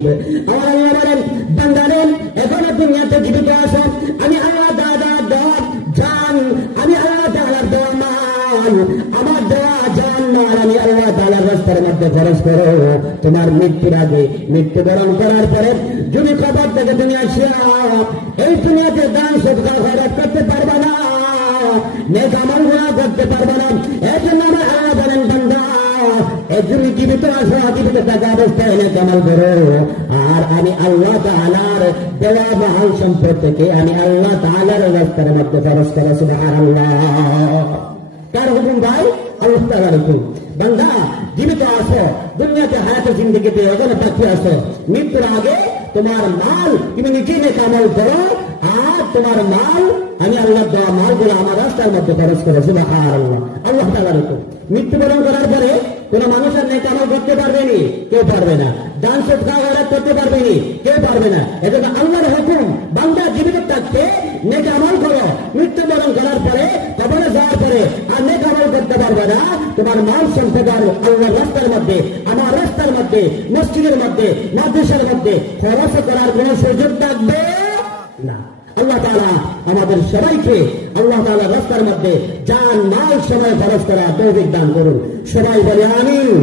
আমার আল্লাহ বলেন, বান্দারেন এখনো দুনিয়াতে জীবিত আছো, আমি আল্লাহ দেওয়া জান, আমি আল্লাহ তাআলার দেওয়া মাল, আমার দেওয়া জান মাল আমি আল্লাহ তাআলার রাস্তার মধ্যে খরচ করো। তোমার মৃত্যুর আগে, মৃত্যুবরণ করার পরে যদি কবর থেকে তুমি আসিয়া এই দুনিয়াতে দান সদকা খরচ করতে পারবে না, নেক আমল গুনাহ করতে পারবে না। এই জন্য আমার আল্লাহ বলেন, বান্দা তুমি জীবিত আসো, জীবিত থাকা অবস্থায় নেক আমল করো, আর আমি আল্লাহ তাআলার দেওয়া মাল সম্পদ থেকে আমি আল্লাহ তাআলার রাস্তার মধ্যে খরচ করো। সুবহানাল্লাহ। কার হুকুম ভাই? আল্লাহ তাআলার হুকুম। বান্দা জীবিত আসো, দুনিয়াতে হায়াতে জিন্দেগিতে এখনো বাকি আসো, মৃত্যুর আগে তোমার মাল তুমি নিজে নেক আমল করো, আর তোমার মাল আমি আল্লাহ দেওয়া মালগুলো আমার রাস্তার মধ্যে খরচ করো। সুবহানাল্লাহ। আল্লাহ তাআলার হুকুম। মৃত্যুবরণ করার পরে কোন মানুষের নেক আমল করতে পারবেনি, কেউ পারবে না। দান সদকা খয়রাত করতে পারবেনি, কেউ পারবে না। এজন্য আল্লাহর হুকুম, বান্দা জীবিত থাকতে নেক আমল করো, মৃত্যুবরণ করার পরে কবরে যাওয়ার পরে আর নেক আমল করতে পারবে না। তোমার মাল সম্পদ আল্লাহর রাস্তার মধ্যে, আমার রাস্তার মধ্যে, মসজিদের মধ্যে, মাদ্রাসার মধ্যে খরচ করার কোন সুযোগ থাকবে না। আল্লাহ তাআলা আমাদের সবাইকে আল্লাহ তাআলার রাস্তার মধ্যে জান মাল সময় খরচ করা তৌফিক দান করুন। সবাই বলে আমিন।